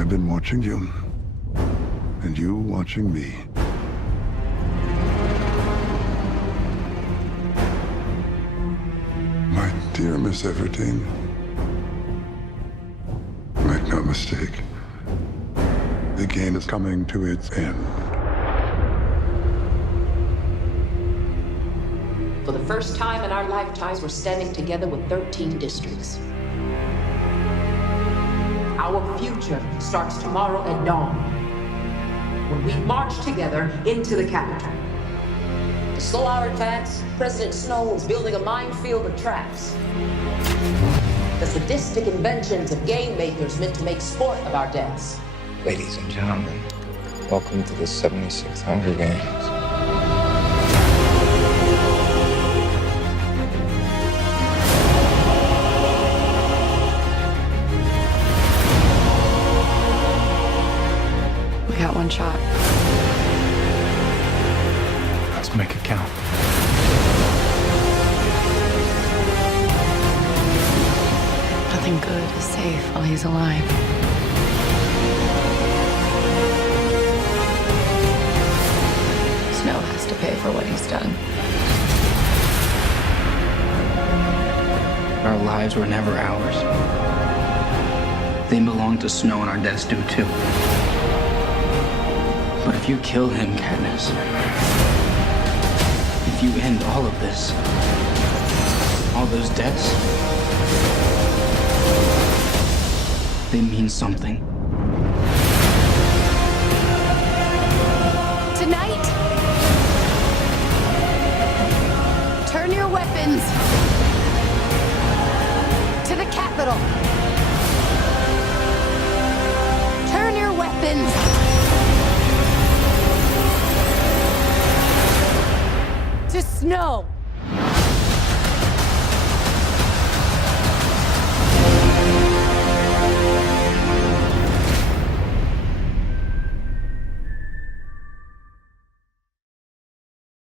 I've been watching you. And you watching me. My dear Miss Everdeen, make no mistake. The game is coming to its end. For the first time in our lifetimes, we're standing together with 13 districts. Our future starts tomorrow at dawn when we march together into the capital. To slow our advance, President Snow is building a minefield of traps. The sadistic inventions of game makers meant to make sport of our deaths. Ladies and gentlemen, welcome to the 76th Hunger Games. Got one shot. Let's make it count. Nothing good is safe while he's alive. Snow has to pay for what he's done. Our lives were never ours. They belong to Snow, and our deaths do too. But if you kill him, Katniss, if you end all of this, all those deaths, they mean something. Tonight, turn your weapons to the Capitol. Turn your weapons snow.